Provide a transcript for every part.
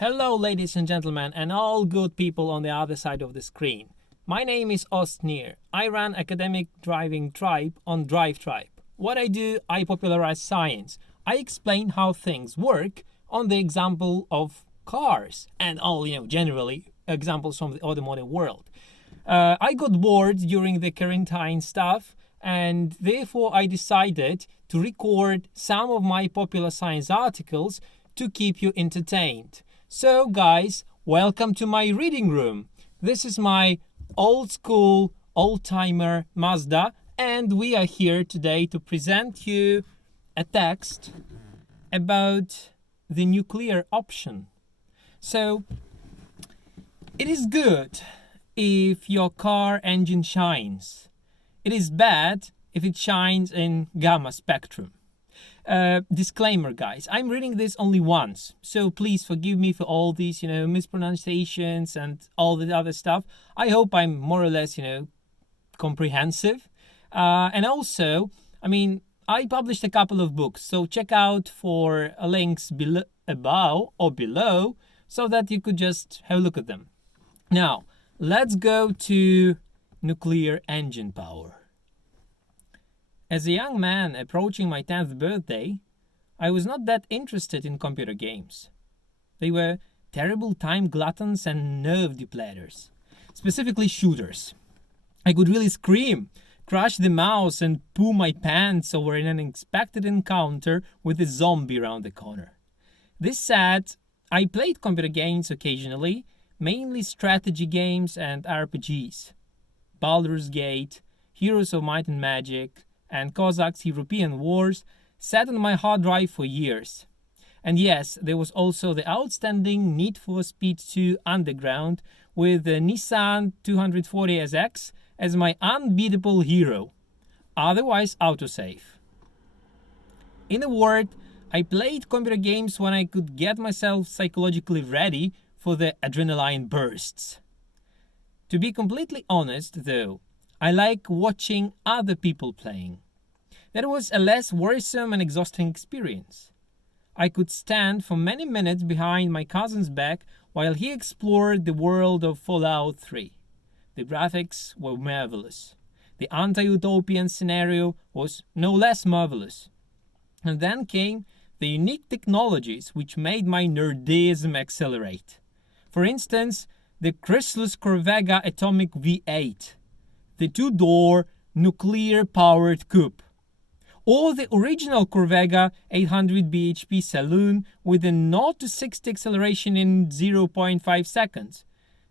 Hello, ladies and gentlemen, and all good people on the other side of the screen. My name is Ostnir. I run Academic Driving Tribe on Drive Tribe. What I do, I popularize science. I explain how things work on the example of cars and all, generally examples from the automotive world. I got bored during the quarantine stuff, and therefore I decided to record some of my popular science articles to keep you entertained. So guys, welcome to my reading room. This is my old school, old-timer Mazda, and we are here today to present you a text about the nuclear option. So, it is good if your car engine shines. It is bad if it shines in gamma spectrum. Disclaimer, guys, I'm reading this only once, so please forgive me for all these, mispronunciations and all the other stuff. I hope I'm more or less, comprehensive. And also, I published a couple of books, so check out for links above or below so that you could just have a look at them. Now, let's go to nuclear engine power. As a young man approaching my 10th birthday, I was not that interested in computer games. They were terrible time gluttons and nerve depleters, specifically shooters. I could really scream, crush the mouse, and poo my pants over an unexpected encounter with a zombie around the corner. This said, I played computer games occasionally, mainly strategy games and RPGs. Baldur's Gate, Heroes of Might and Magic, and Cossacks European Wars sat on my hard drive for years. And yes, there was also the outstanding Need for Speed 2 Underground with the Nissan 240SX as my unbeatable hero, otherwise autosave. In a word, I played computer games when I could get myself psychologically ready for the adrenaline bursts. To be completely honest, though, I like watching other people playing. That was a less worrisome and exhausting experience. I could stand for many minutes behind my cousin's back while he explored the world of Fallout 3. The graphics were marvelous. The anti-utopian scenario was no less marvelous. And then came the unique technologies which made my nerdism accelerate. For instance, the Cryslus Corvega Atomic V8. The two-door, nuclear-powered coupe, or the original Corvega 800 bhp saloon with a 0 to 60 acceleration in 0.5 seconds.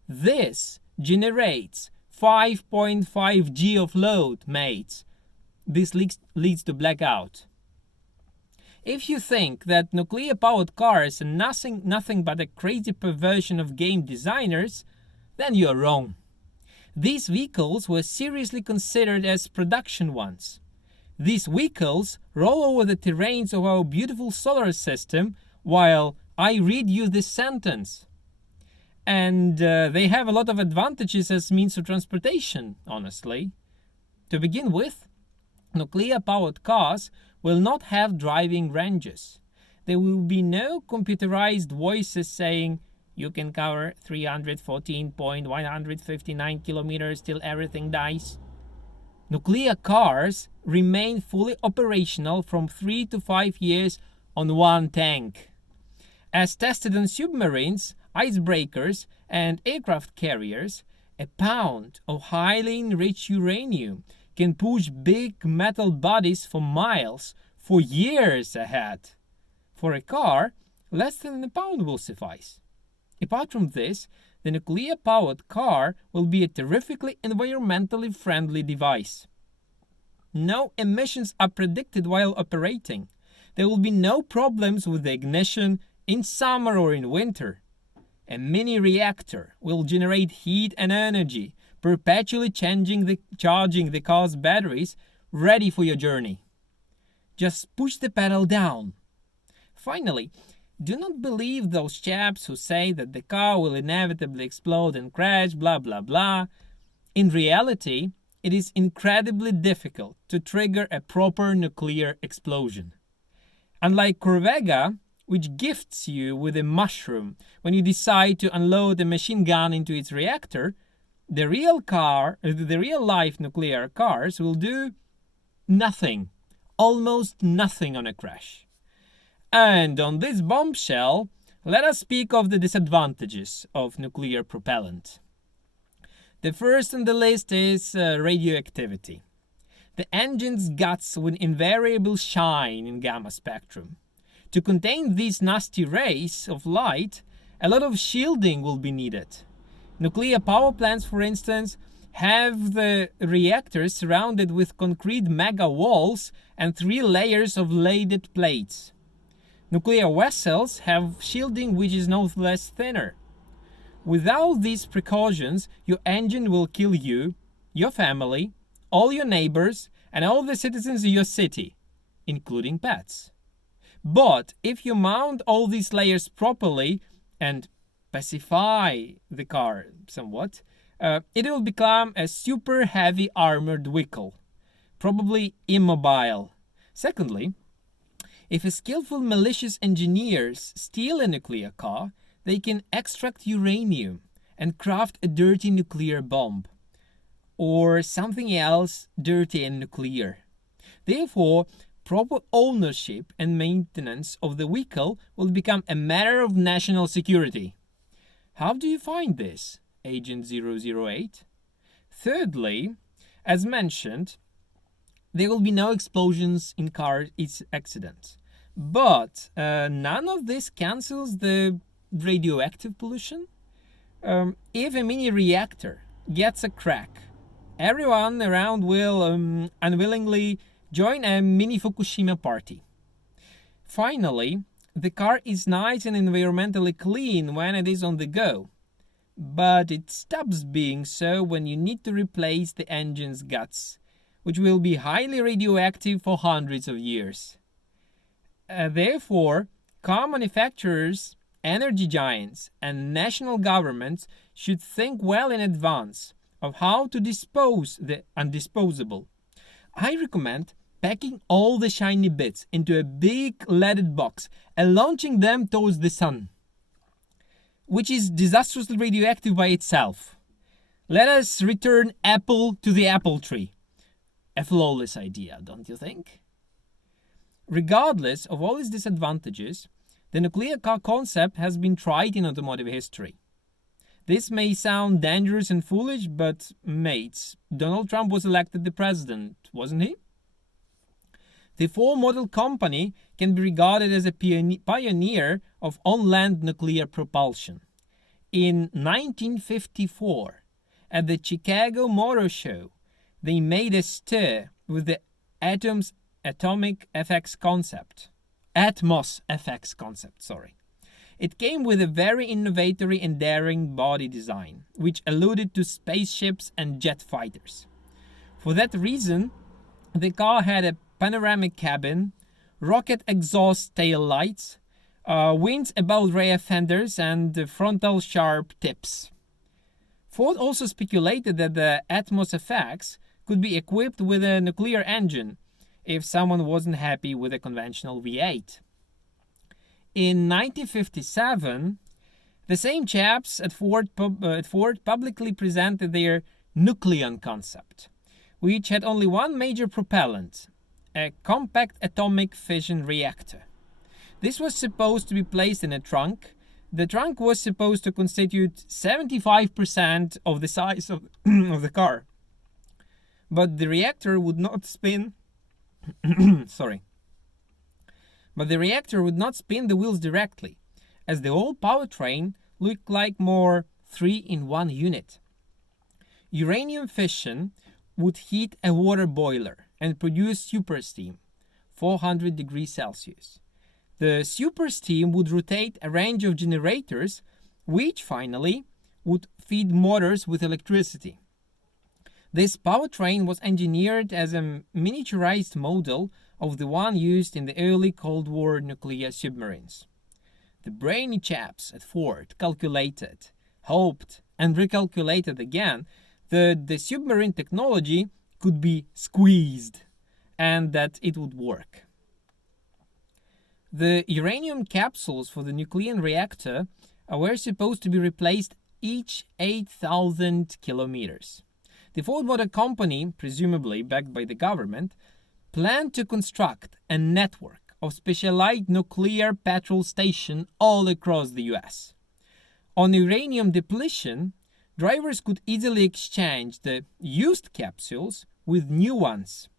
This generates 5.5 G of load, mates. This leads to blackout. If you think that nuclear-powered cars are nothing but a crazy perversion of game designers, then you are wrong. These vehicles were seriously considered as production ones. These vehicles roll over the terrains of our beautiful solar system while I read you this sentence. And they have a lot of advantages as means of transportation, honestly. To begin with, nuclear-powered cars will not have driving ranges. There will be no computerized voices saying, "You can cover 314.159 kilometers till everything dies." Nuclear cars remain fully operational from 3 to 5 years on one tank. As tested on submarines, icebreakers, and aircraft carriers, a pound of highly enriched uranium can push big metal bodies for miles, for years ahead. For a car, less than a pound will suffice. Apart from this, the nuclear-powered car will be a terrifically environmentally friendly device. No emissions are predicted while operating. There will be no problems with the ignition in summer or in winter. A mini reactor will generate heat and energy, perpetually charging the car's batteries, ready for your journey. Just push the pedal down. Finally, do not believe those chaps who say that the car will inevitably explode and crash, blah blah blah. In reality, it is incredibly difficult to trigger a proper nuclear explosion. Unlike Corvega, which gifts you with a mushroom when you decide to unload a machine gun into its reactor, the real life nuclear cars will do nothing, almost nothing on a crash. And on this bombshell, let us speak of the disadvantages of nuclear propellant. The first on the list is radioactivity. The engine's guts will invariably shine in gamma spectrum. To contain these nasty rays of light, a lot of shielding will be needed. Nuclear power plants, for instance, have the reactors surrounded with concrete mega walls and 3 layers of leaded plates. Nuclear vessels have shielding which is no less thinner. Without these precautions, your engine will kill you, your family, all your neighbors, and all the citizens of your city, including pets. But if you mount all these layers properly and pacify the car somewhat, it will become a super heavy armored vehicle, probably immobile. Secondly, if a skillful malicious engineers steal a nuclear car, they can extract uranium and craft a dirty nuclear bomb, or something else dirty and nuclear. Therefore, proper ownership and maintenance of the vehicle will become a matter of national security. How do you find this, Agent 008? Thirdly, as mentioned, there will be no explosions in car accidents. But none of this cancels the radioactive pollution. If a mini reactor gets a crack, everyone around will unwillingly join a mini Fukushima party. Finally, the car is nice and environmentally clean when it is on the go, but it stops being so when you need to replace the engine's guts, which will be highly radioactive for hundreds of years. Therefore, car manufacturers, energy giants, and national governments should think well in advance of how to dispose the undisposable. I recommend packing all the shiny bits into a big leaded box and launching them towards the sun, which is disastrously radioactive by itself. Let us return apple to the apple tree. A flawless idea, don't you think? Regardless of all its disadvantages, the nuclear car concept has been tried in automotive history. This may sound dangerous and foolish, but mates, Donald Trump was elected the president, wasn't he? The Ford Model Company can be regarded as a pioneer of on-land nuclear propulsion. In 1954, at the Chicago Motor Show, they made a stir with the Atmos FX concept. It came with a very innovatory and daring body design, which alluded to spaceships and jet fighters. For that reason, the car had a panoramic cabin, rocket exhaust tail lights, winds above rear fenders, and frontal sharp tips. Ford also speculated that the Atmos FX could be equipped with a nuclear engine if someone wasn't happy with a conventional V8. In 1957, the same chaps at Ford publicly presented their Nucleon concept, which had only one major propellant, a compact atomic fission reactor. This was supposed to be placed in a trunk. The trunk was supposed to constitute 75% of the size of the car. But the reactor would not spin But the reactor would not spin the wheels directly, as the whole powertrain looked like more 3-in-1 unit. Uranium fission would heat a water boiler and produce supersteam, 400 degrees Celsius. The supersteam would rotate a range of generators, which finally would feed motors with electricity. This powertrain was engineered as a miniaturized model of the one used in the early Cold War nuclear submarines. The brainy chaps at Ford calculated, hoped, and recalculated again that the submarine technology could be squeezed and that it would work. The uranium capsules for the nuclear reactor were supposed to be replaced each 8,000 kilometers. The Ford Motor Company, presumably backed by the government, planned to construct a network of specialized nuclear petrol stations all across the US. On uranium depletion, drivers could easily exchange the used capsules with new ones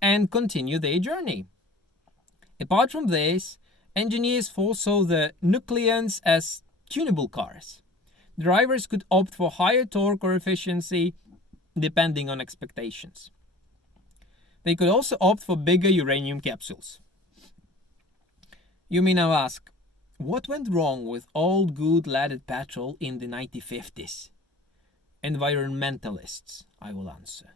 and continue their journey. Apart from this, engineers foresaw the Nucleons as tunable cars. Drivers could opt for higher torque or efficiency depending on expectations. They could also opt for bigger uranium capsules. You may now ask, what went wrong with old good leaded petrol in the 1950s? Environmentalists, I will answer.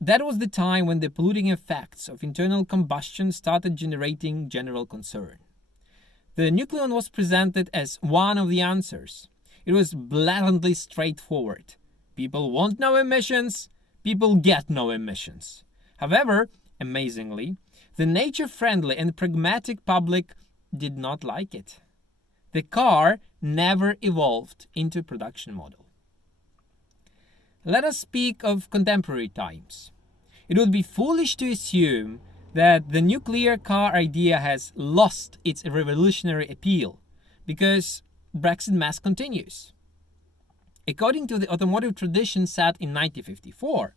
That was the time when the polluting effects of internal combustion started generating general concern. The Nucleon was presented as one of the answers. It was blatantly straightforward. People want no emissions, people get no emissions. However, amazingly, the nature-friendly and pragmatic public did not like it. The car never evolved into a production model. Let us speak of contemporary times. It would be foolish to assume that the nuclear car idea has lost its revolutionary appeal, because Brexit mess continues. According to the automotive tradition set in 1954,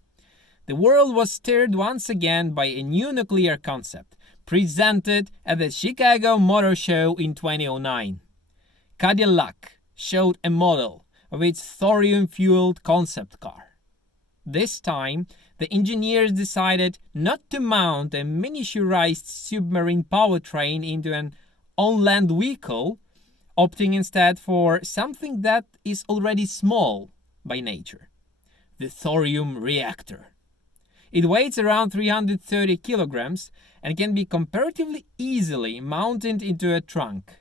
the world was stirred once again by a new nuclear concept presented at the Chicago Motor Show in 2009. Cadillac showed a model of its thorium-fueled concept car. This time, the engineers decided not to mount a miniaturized submarine powertrain into an on-land vehicle, opting instead for something that is already small by nature, the Thorium Reactor. It weighs around 330 kilograms and can be comparatively easily mounted into a trunk.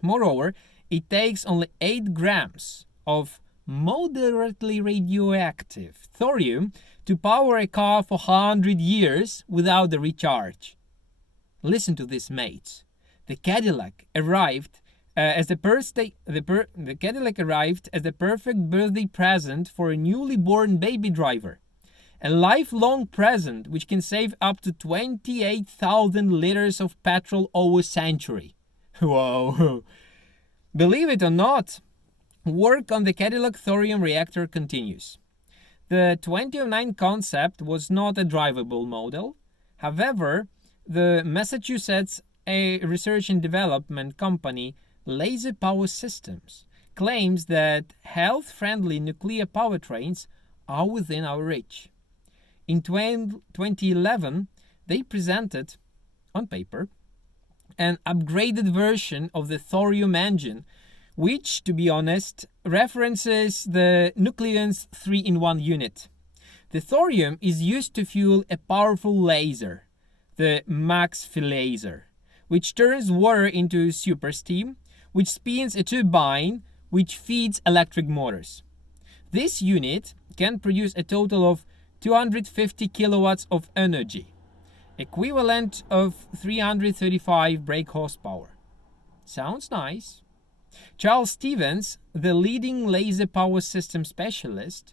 Moreover, it takes only 8 grams of moderately radioactive thorium to power a car for 100 years without the recharge. Listen to this, mates. The Cadillac arrived as the perfect birthday present for a newly born baby driver. A lifelong present which can save up to 28,000 liters of petrol over a century. Whoa! Believe it or not, work on the Cadillac Thorium Reactor continues. The 2009 concept was not a drivable model. However, the Massachusetts research and development company Laser Power Systems claims that health-friendly nuclear powertrains are within our reach. In 2011, they presented, on paper, an upgraded version of the Thorium engine, which, to be honest, references the Nucleon's 3-in-1 unit. The thorium is used to fuel a powerful laser, the MaxFelaser, which turns water into supersteam, which spins a turbine which feeds electric motors. This unit can produce a total of 250 kilowatts of energy, equivalent of 335 brake horsepower. Sounds nice. Charles Stevens, the leading laser power system specialist,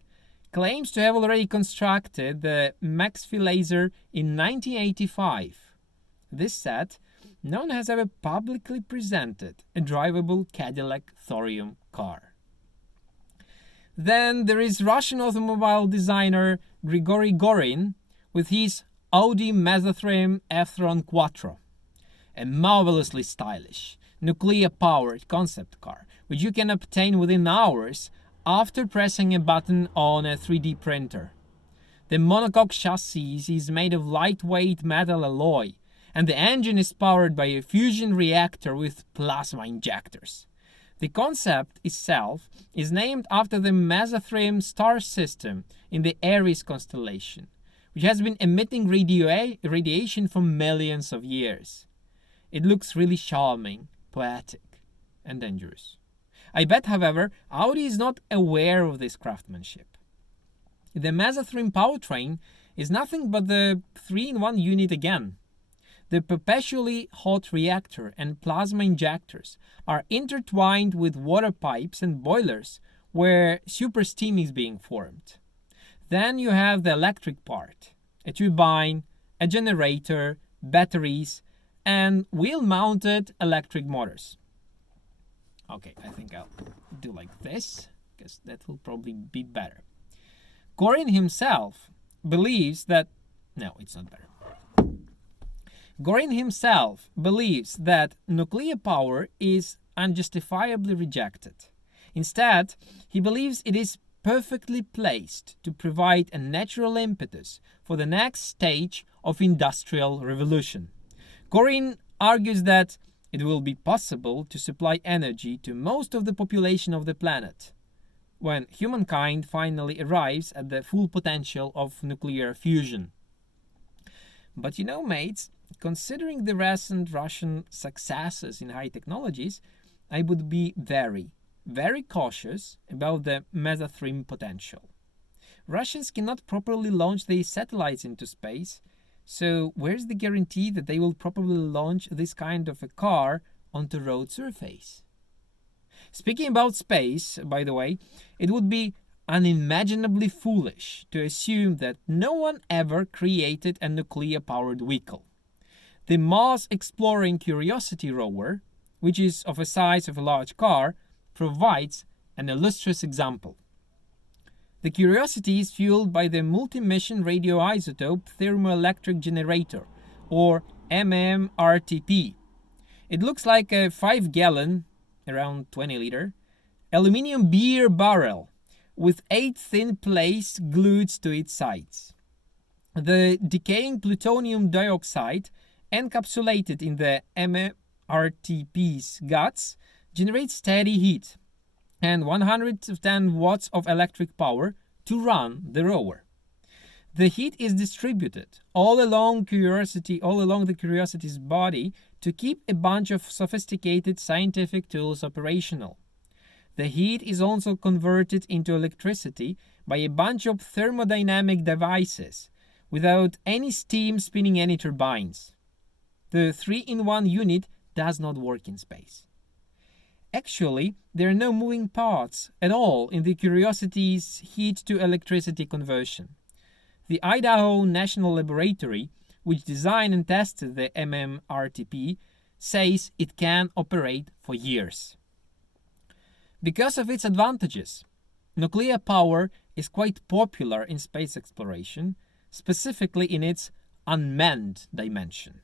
claims to have already constructed the MaxFelaser in 1985. This set, no one has ever publicly presented a drivable Cadillac Thorium car. Then there is Russian automobile designer Grigory Gorin with his Audi Mesarthim F-Tron Quattro, a marvelously stylish, nuclear-powered concept car, which you can obtain within hours after pressing a button on a 3D printer. The monocoque chassis is made of lightweight metal alloy, and the engine is powered by a fusion reactor with plasma injectors. The concept itself is named after the Mesarthim star system in the Aries constellation, which has been emitting radiation for millions of years. It looks really charming, poetic, and dangerous. I bet, however, Audi is not aware of this craftsmanship. The Mesarthim powertrain is nothing but the 3-in-1 unit again. The perpetually hot reactor and plasma injectors are intertwined with water pipes and boilers where super steam is being formed. Then you have the electric part, a turbine, a generator, batteries, and wheel-mounted electric motors. Okay, I think I'll do like this, because that will probably be better. Gorin himself believes that... No, it's not better. Gorin himself believes that nuclear power is unjustifiably rejected. Instead, he believes it is perfectly placed to provide a natural impetus for the next stage of industrial revolution. Gorin argues that it will be possible to supply energy to most of the population of the planet when humankind finally arrives at the full potential of nuclear fusion. But you know, mates, considering the recent Russian successes in high technologies, I would be very, very cautious about the Mesarthim potential. Russians cannot properly launch their satellites into space, so where's the guarantee that they will properly launch this kind of a car onto road surface? Speaking about space, by the way, it would be unimaginably foolish to assume that no one ever created a nuclear-powered vehicle. The Mars-exploring Curiosity Rover, which is of a size of a large car, provides an illustrious example. The Curiosity is fueled by the multi-mission radioisotope Thermoelectric generator, or MMRTP. It looks like a 5-gallon, around 20-liter, aluminium beer barrel with 8 thin plates glued to its sides. The decaying plutonium dioxide encapsulated in the MMRTP's guts generates steady heat and 110 watts of electric power to run the rover. The heat is distributed all along the Curiosity's body to keep a bunch of sophisticated scientific tools operational. The heat is also converted into electricity by a bunch of thermodynamic devices without any steam spinning any turbines. The 3-in-1 unit does not work in space. Actually, there are no moving parts at all in the Curiosity's heat-to-electricity conversion. The Idaho National Laboratory, which designed and tested the MMRTP, says it can operate for years. Because of its advantages, nuclear power is quite popular in space exploration, specifically in its unmanned dimension.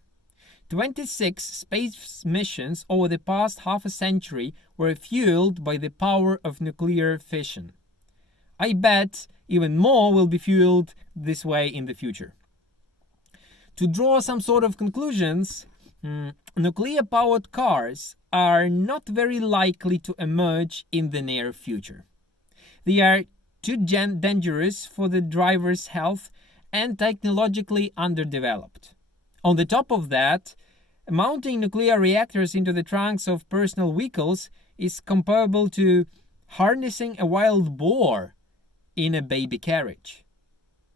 26 space missions over the past half a century were fueled by the power of nuclear fission. I bet even more will be fueled this way in the future. To draw some sort of conclusions, nuclear-powered cars are not very likely to emerge in the near future. They are too dangerous for the driver's health and technologically underdeveloped. On the top of that, mounting nuclear reactors into the trunks of personal vehicles is comparable to harnessing a wild boar in a baby carriage.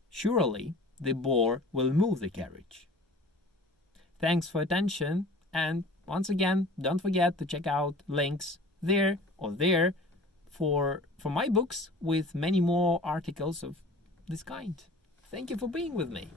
Surely, the boar will move the carriage. Thanks for attention, and once again, don't forget to check out links there or there for my books with many more articles of this kind. Thank you for being with me.